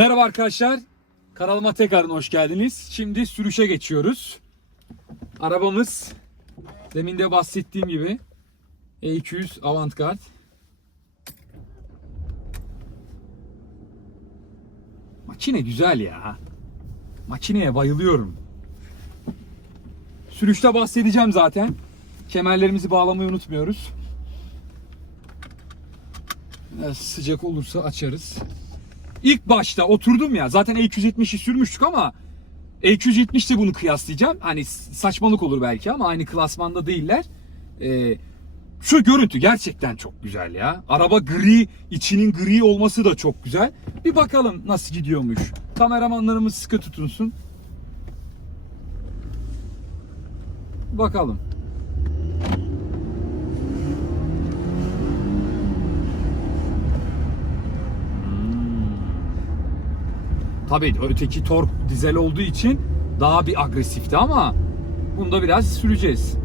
Merhaba arkadaşlar. Kanalıma tekrardan hoş geldiniz. Şimdi sürüşe geçiyoruz. Arabamız demin de bahsettiğim gibi E200 Avantgard. Makine güzel ya. Makineye bayılıyorum. Sürüşte bahsedeceğim zaten. Kemerlerimizi bağlamayı unutmuyoruz. Biraz sıcak olursa açarız. İlk başta oturdum ya zaten E270'i sürmüştük ama E270 de bunu kıyaslayacağım. Hani saçmalık olur belki ama aynı klasmanda değiller. Ee, şu görüntü gerçekten çok güzel ya. Araba gri, içinin gri olması da çok güzel. Bir bakalım nasıl gidiyormuş. Kameramanlarımız sıkı tutunsun. Bakalım. Tabii öteki tork dizel olduğu için daha bir agresifti ama bunda biraz süreceğiz.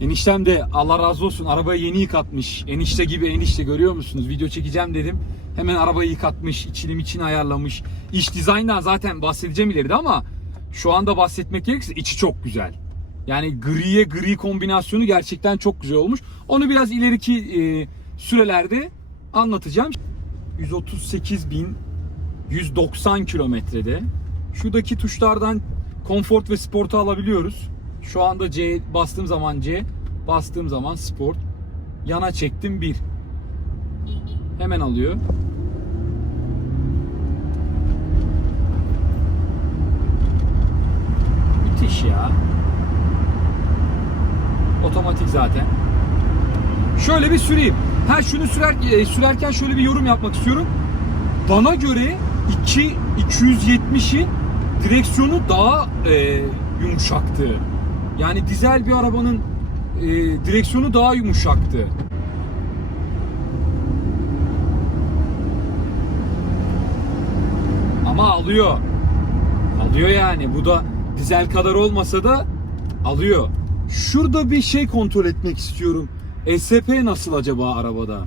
Eniştem de Allah razı olsun arabayı yeni yıkatmış. Enişte gibi enişte görüyor musunuz? Video çekeceğim dedim. Hemen arabayı yıkatmış, içini için ayarlamış. İç dizayndan zaten bahsedeceğim ileride ama şu anda bahsetmek gerekirse içi çok güzel. Yani griye gri kombinasyonu gerçekten çok güzel olmuş. Onu biraz ileriki e, sürelerde anlatacağım. 138.190 kilometrede. Şuradaki tuşlardan Comfort ve Sport'u alabiliyoruz. Şu anda C bastığım zaman C, bastığım zaman Sport. Yana çektim 1. Hemen alıyor. Müthiş ya. Otomatik zaten. Şöyle bir süreyim. Ha şunu sürer, e, sürerken şöyle bir yorum yapmak istiyorum. Bana göre 2 270'in direksiyonu daha e, yumuşaktı. Yani dizel bir arabanın e, direksiyonu daha yumuşaktı. Ama alıyor. Alıyor yani. Bu da dizel kadar olmasa da alıyor. Şurada bir şey kontrol etmek istiyorum. SP nasıl acaba arabada?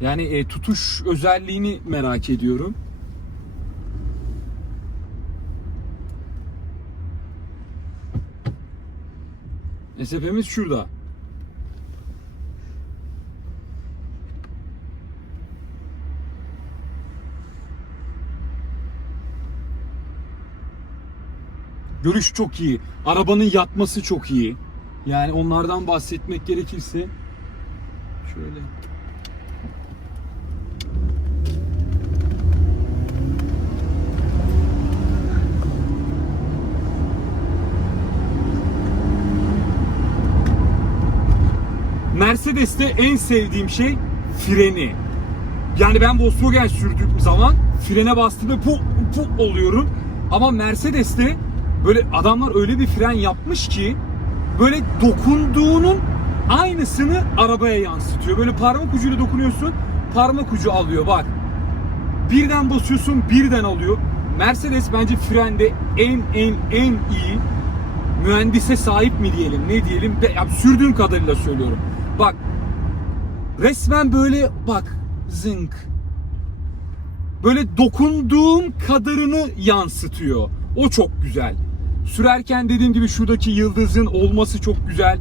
Yani e, tutuş özelliğini merak ediyorum. SP'miz şurada. Görüş çok iyi. Arabanın yatması çok iyi. Yani onlardan bahsetmek gerekirse şöyle Mercedes'te en sevdiğim şey freni. Yani ben Volkswagen sürdüğüm zaman frene bastığımda pu pu oluyorum. Ama Mercedes'te böyle adamlar öyle bir fren yapmış ki böyle dokunduğunun aynısını arabaya yansıtıyor. Böyle parmak ucuyla dokunuyorsun, parmak ucu alıyor bak. Birden basıyorsun, birden alıyor. Mercedes bence frende en en en iyi mühendise sahip mi diyelim, ne diyelim? Be- ya sürdüğüm kadarıyla söylüyorum. Bak resmen böyle bak zınk. Böyle dokunduğum kadarını yansıtıyor. O çok güzel. Sürerken dediğim gibi şuradaki yıldızın olması çok güzel.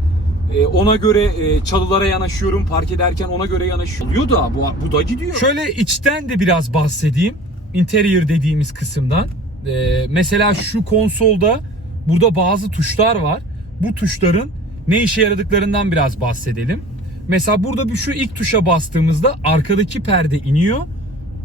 Ee, ona göre e, çalılara yanaşıyorum. Park ederken ona göre yanaşıyorum. Oluyor da bu, bu da gidiyor. Şöyle içten de biraz bahsedeyim. Interior dediğimiz kısımdan. Ee, mesela şu konsolda burada bazı tuşlar var. Bu tuşların ne işe yaradıklarından biraz bahsedelim. Mesela burada bir şu ilk tuşa bastığımızda arkadaki perde iniyor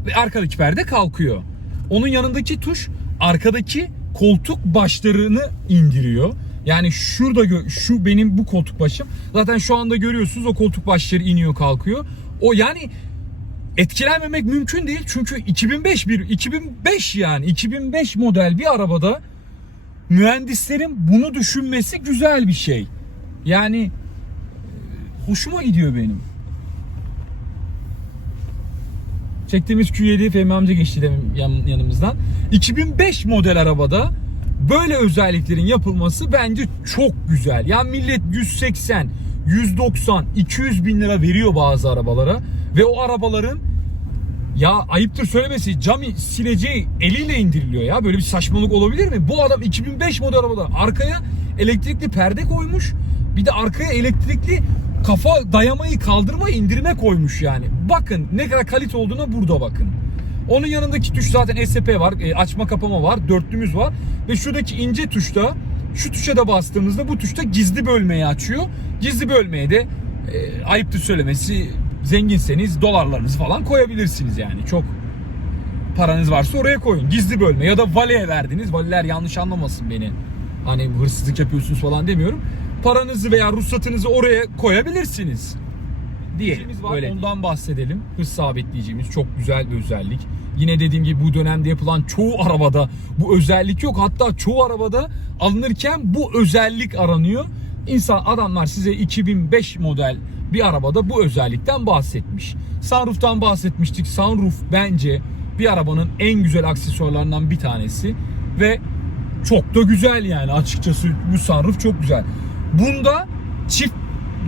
ve arkadaki perde kalkıyor. Onun yanındaki tuş arkadaki koltuk başlarını indiriyor. Yani şurada şu benim bu koltuk başım. Zaten şu anda görüyorsunuz o koltuk başları iniyor kalkıyor. O yani etkilenmemek mümkün değil. Çünkü 2005 bir 2005 yani 2005 model bir arabada mühendislerin bunu düşünmesi güzel bir şey. Yani e, hoşuma gidiyor benim. Çektiğimiz Q7 Fehmi amca geçti demin yan- yanımızdan. 2005 model arabada Böyle özelliklerin yapılması bence çok güzel. Yani millet 180, 190, 200 bin lira veriyor bazı arabalara ve o arabaların ya ayıptır söylemesi camı sileceği eliyle indiriliyor ya. Böyle bir saçmalık olabilir mi? Bu adam 2005 model arabada arkaya elektrikli perde koymuş. Bir de arkaya elektrikli kafa dayamayı, kaldırmayı, indirme koymuş yani. Bakın ne kadar kalite olduğuna burada bakın. Onun yanındaki tuş zaten SP var, e, açma kapama var, dörtlümüz var ve şuradaki ince tuşta şu tuşa da bastığımızda bu tuşta gizli bölmeyi açıyor. Gizli bölmeye de e, ayıptır söylemesi zenginseniz dolarlarınızı falan koyabilirsiniz yani. Çok paranız varsa oraya koyun. Gizli bölme ya da valeye verdiniz. Valiler yanlış anlamasın beni. Hani hırsızlık yapıyorsunuz falan demiyorum. Paranızı veya ruhsatınızı oraya koyabilirsiniz. Diyelim. Öyle. Ondan bahsedelim. Hız sabitleyicimiz çok güzel bir özellik. Yine dediğim gibi bu dönemde yapılan çoğu arabada bu özellik yok. Hatta çoğu arabada alınırken bu özellik aranıyor. İnsan adamlar size 2005 model bir arabada bu özellikten bahsetmiş. Sunroof'tan bahsetmiştik. Sunroof bence bir arabanın en güzel aksesuarlarından bir tanesi ve çok da güzel yani açıkçası bu sunroof çok güzel. Bunda çift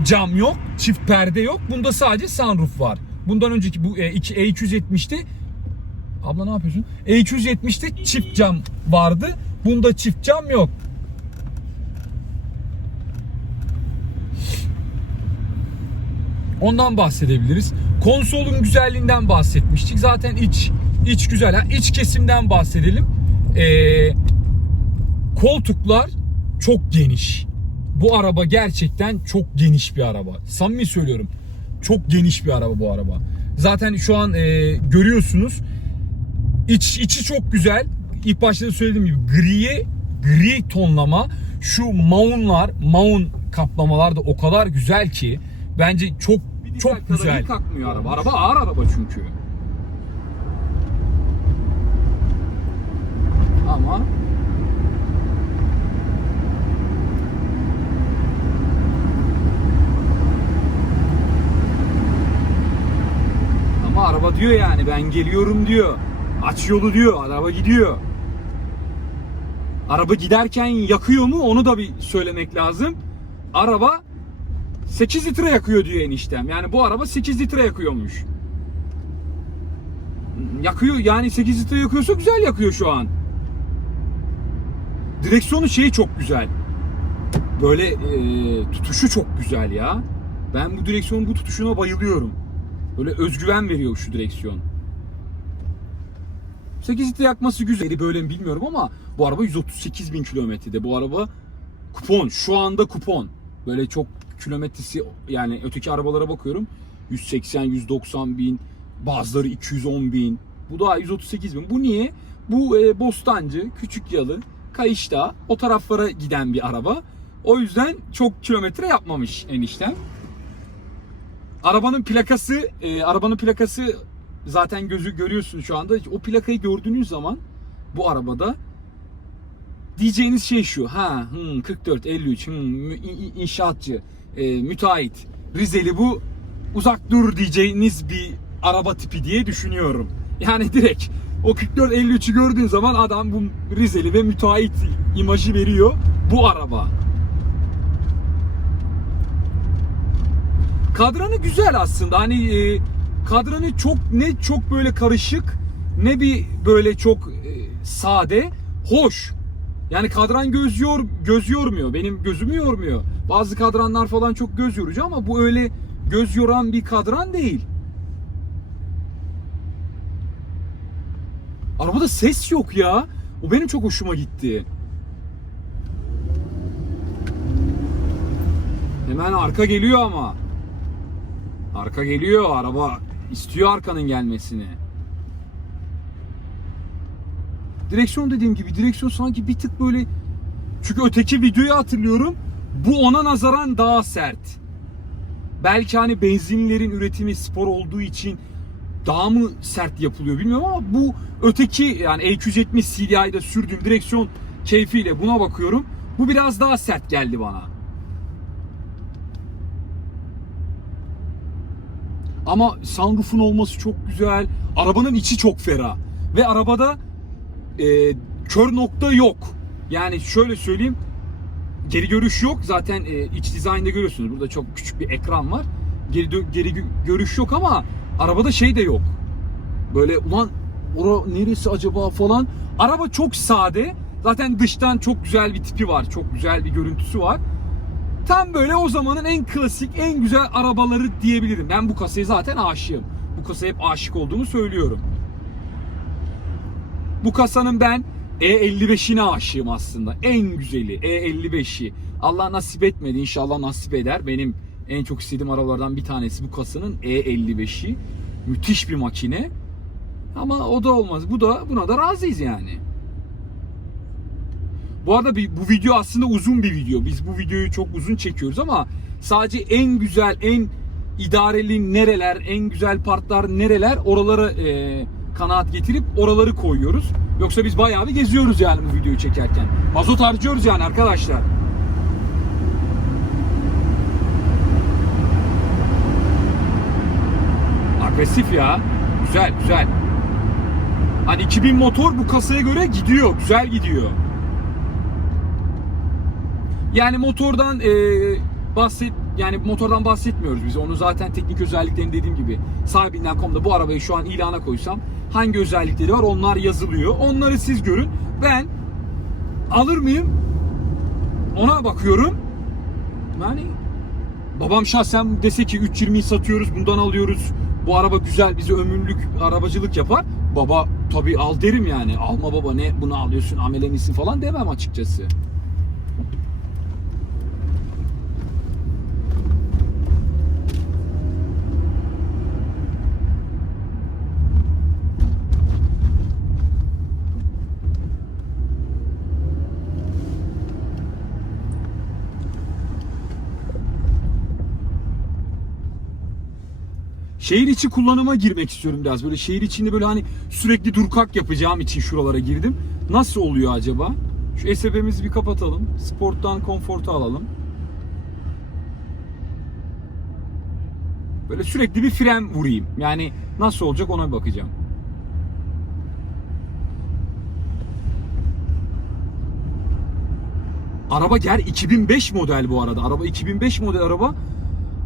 cam yok, çift perde yok. Bunda sadece sunroof var. Bundan önceki bu e, iki- E270'te Abla ne yapıyorsun? E270'te çift cam vardı. Bunda çift cam yok. Ondan bahsedebiliriz. Konsolun güzelliğinden bahsetmiştik. Zaten iç iç güzel. Ha, iç kesimden bahsedelim. Ee, koltuklar çok geniş. Bu araba gerçekten çok geniş bir araba. Samimi söylüyorum. Çok geniş bir araba bu araba. Zaten şu an e, görüyorsunuz. İç, içi çok güzel. İlk başta da söylediğim gibi griye gri tonlama. Şu maunlar, maun kaplamalar da o kadar güzel ki bence çok çok güzel. kalkmıyor araba. Araba ağır araba çünkü. Ama Ama araba diyor yani ben geliyorum diyor. Aç yolu diyor. Araba gidiyor. Araba giderken yakıyor mu onu da bir söylemek lazım. Araba 8 litre yakıyor diyor eniştem. Yani bu araba 8 litre yakıyormuş. Yakıyor yani 8 litre yakıyorsa güzel yakıyor şu an. Direksiyonu şeyi çok güzel. Böyle e, tutuşu çok güzel ya. Ben bu direksiyonun bu tutuşuna bayılıyorum. Böyle özgüven veriyor şu direksiyon. 8 litre yakması güzel. Böyle mi bilmiyorum ama bu araba 138 bin kilometrede. Bu araba kupon. Şu anda kupon. Böyle çok kilometresi yani öteki arabalara bakıyorum. 180, 190 bin. Bazıları 210 bin. Bu da 138 bin. Bu niye? Bu e, Bostancı, Küçük Yalı, Kayışta o taraflara giden bir araba. O yüzden çok kilometre yapmamış eniştem. Arabanın plakası, e, arabanın plakası zaten gözü görüyorsun şu anda. O plakayı gördüğünüz zaman bu arabada diyeceğiniz şey şu. Ha, hmm, 44, 53, hmm, inşaatçı, e, müteahhit, Rizeli bu uzak dur diyeceğiniz bir araba tipi diye düşünüyorum. Yani direkt o 44, 53'ü gördüğün zaman adam bu Rizeli ve müteahhit imajı veriyor bu araba. Kadranı güzel aslında. Hani e, kadranı çok ne çok böyle karışık ne bir böyle çok e, sade, hoş. Yani kadran göz yor göz yormuyor. Benim gözümü yormuyor. Bazı kadranlar falan çok göz yorucu ama bu öyle göz yoran bir kadran değil. Arabada ses yok ya. O benim çok hoşuma gitti. Hemen arka geliyor ama. Arka geliyor. Araba istiyor arkanın gelmesini. Direksiyon dediğim gibi direksiyon sanki bir tık böyle çünkü öteki videoyu hatırlıyorum. Bu ona nazaran daha sert. Belki hani benzinlerin üretimi spor olduğu için daha mı sert yapılıyor bilmiyorum ama bu öteki yani E270 CDI'de sürdüğüm direksiyon keyfiyle buna bakıyorum. Bu biraz daha sert geldi bana. Ama sunroof'un olması çok güzel. Arabanın içi çok ferah. Ve arabada e, kör nokta yok. Yani şöyle söyleyeyim. Geri görüş yok. Zaten e, iç dizaynda görüyorsunuz. Burada çok küçük bir ekran var. Geri geri gö- görüş yok ama arabada şey de yok. Böyle ulan ora neresi acaba falan. Araba çok sade. Zaten dıştan çok güzel bir tipi var. Çok güzel bir görüntüsü var. Tam böyle o zamanın en klasik, en güzel arabaları diyebilirim. Ben bu kasaya zaten aşığım. Bu kasaya hep aşık olduğumu söylüyorum. Bu kasanın ben E55'ine aşığım aslında. En güzeli E55'i. Allah nasip etmedi. İnşallah nasip eder. Benim en çok istediğim arabalardan bir tanesi bu kasanın E55'i. Müthiş bir makine. Ama o da olmaz. Bu da buna da razıyız yani. Bu arada bir, bu video aslında uzun bir video. Biz bu videoyu çok uzun çekiyoruz ama sadece en güzel, en idareli nereler, en güzel partlar nereler oralara e, kanaat getirip oraları koyuyoruz. Yoksa biz bayağı bir geziyoruz yani bu videoyu çekerken. Mazot harcıyoruz yani arkadaşlar. Agresif ya. Güzel güzel. Hani 2000 motor bu kasaya göre gidiyor. Güzel gidiyor. Yani motordan e, bahset yani motordan bahsetmiyoruz biz. Onu zaten teknik özelliklerini dediğim gibi sahibinden.com'da bu arabayı şu an ilana koysam hangi özellikleri var onlar yazılıyor. Onları siz görün. Ben alır mıyım? Ona bakıyorum. Yani babam şahsen dese ki 320'yi satıyoruz bundan alıyoruz. Bu araba güzel bize ömürlük arabacılık yapar. Baba tabii al derim yani. Alma baba ne bunu alıyorsun amelenisin falan demem açıkçası. Şehir içi kullanıma girmek istiyorum biraz. Böyle şehir içinde böyle hani sürekli dur kalk yapacağım için şuralara girdim. Nasıl oluyor acaba? Şu SB'mizi bir kapatalım. Sporttan konforta alalım. Böyle sürekli bir fren vurayım. Yani nasıl olacak ona bir bakacağım. Araba ger 2005 model bu arada. Araba 2005 model araba.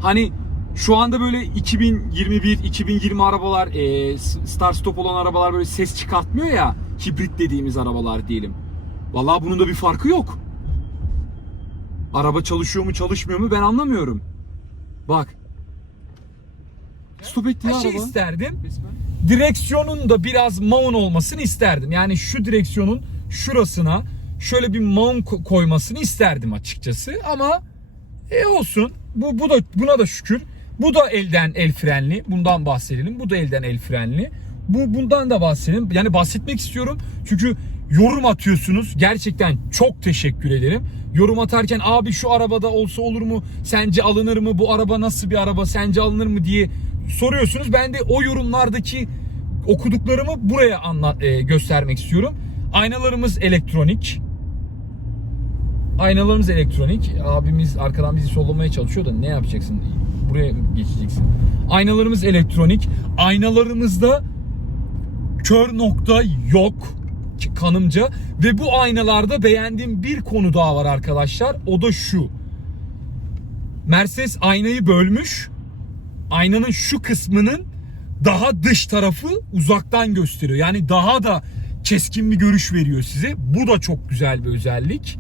Hani şu anda böyle 2021, 2020 arabalar, e, start stop olan arabalar böyle ses çıkartmıyor ya. Hibrit dediğimiz arabalar diyelim. Vallahi bunun da bir farkı yok. Araba çalışıyor mu çalışmıyor mu ben anlamıyorum. Bak. Stop etti ya Şey araba. isterdim. Direksiyonun da biraz maun olmasını isterdim. Yani şu direksiyonun şurasına şöyle bir maun ko- koymasını isterdim açıkçası. Ama e olsun. Bu, bu da buna da şükür. Bu da elden el frenli. Bundan bahsedelim. Bu da elden el frenli. Bu bundan da bahsedelim. Yani bahsetmek istiyorum. Çünkü yorum atıyorsunuz. Gerçekten çok teşekkür ederim. Yorum atarken abi şu arabada olsa olur mu? Sence alınır mı? Bu araba nasıl bir araba? Sence alınır mı diye soruyorsunuz. Ben de o yorumlardaki okuduklarımı buraya anla, e, göstermek istiyorum. Aynalarımız elektronik. Aynalarımız elektronik. Abimiz arkadan bizi sollamaya çalışıyor da ne yapacaksın? Buraya geçeceksin. Aynalarımız elektronik. Aynalarımızda kör nokta yok kanımca ve bu aynalarda beğendiğim bir konu daha var arkadaşlar. O da şu. Mercedes aynayı bölmüş. Aynanın şu kısmının daha dış tarafı uzaktan gösteriyor. Yani daha da keskin bir görüş veriyor size. Bu da çok güzel bir özellik.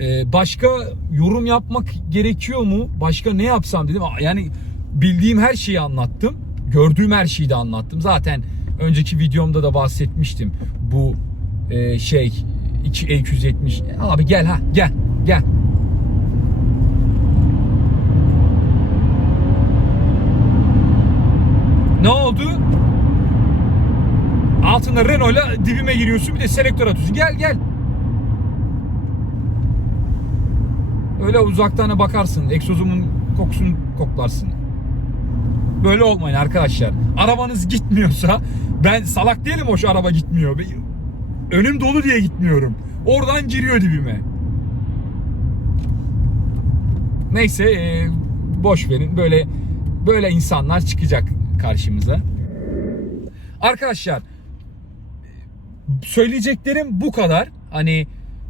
Ee, başka yorum yapmak gerekiyor mu? Başka ne yapsam dedim. Yani bildiğim her şeyi anlattım. Gördüğüm her şeyi de anlattım. Zaten önceki videomda da bahsetmiştim. Bu e, şey 2 E270. Abi gel ha gel gel. Ne oldu? Altında Renault'la dibime giriyorsun bir de selektör atıyorsun. Gel gel. Öyle uzaktan bakarsın. Egzozumun kokusunu koklarsın. Böyle olmayın arkadaşlar. Arabanız gitmiyorsa ben salak değilim şu araba gitmiyor. Önüm dolu diye gitmiyorum. Oradan giriyor dibime. Neyse e, boş verin. Böyle böyle insanlar çıkacak karşımıza. Arkadaşlar söyleyeceklerim bu kadar. Hani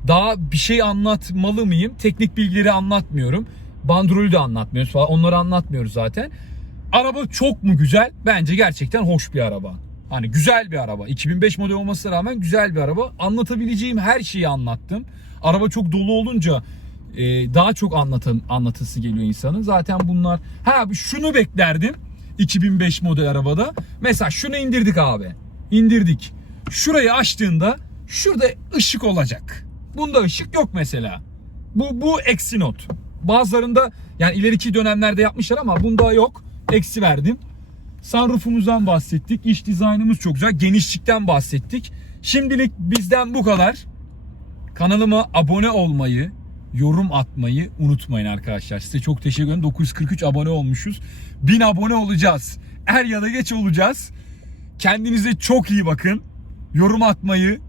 daha bir şey anlatmalı mıyım? Teknik bilgileri anlatmıyorum. Bandrolü de anlatmıyoruz falan. Onları anlatmıyoruz zaten. Araba çok mu güzel? Bence gerçekten hoş bir araba. Hani güzel bir araba. 2005 model olmasına rağmen güzel bir araba. Anlatabileceğim her şeyi anlattım. Araba çok dolu olunca e, daha çok anlatım anlatısı geliyor insanın. Zaten bunlar ha şunu beklerdim 2005 model arabada. Mesela şunu indirdik abi. İndirdik. Şurayı açtığında şurada ışık olacak. Bunda ışık yok mesela. Bu bu eksi not. Bazılarında yani ileriki dönemlerde yapmışlar ama bunda yok. Eksi verdim. Sunroof'umuzdan bahsettik. İç dizaynımız çok güzel. Genişlikten bahsettik. Şimdilik bizden bu kadar. Kanalıma abone olmayı, yorum atmayı unutmayın arkadaşlar. Size çok teşekkür ederim. 943 abone olmuşuz. 1000 abone olacağız. Er ya da geç olacağız. Kendinize çok iyi bakın. Yorum atmayı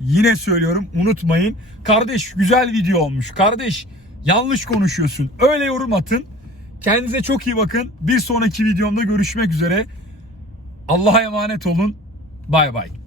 yine söylüyorum unutmayın. Kardeş güzel video olmuş. Kardeş yanlış konuşuyorsun. Öyle yorum atın. Kendinize çok iyi bakın. Bir sonraki videomda görüşmek üzere. Allah'a emanet olun. Bay bay.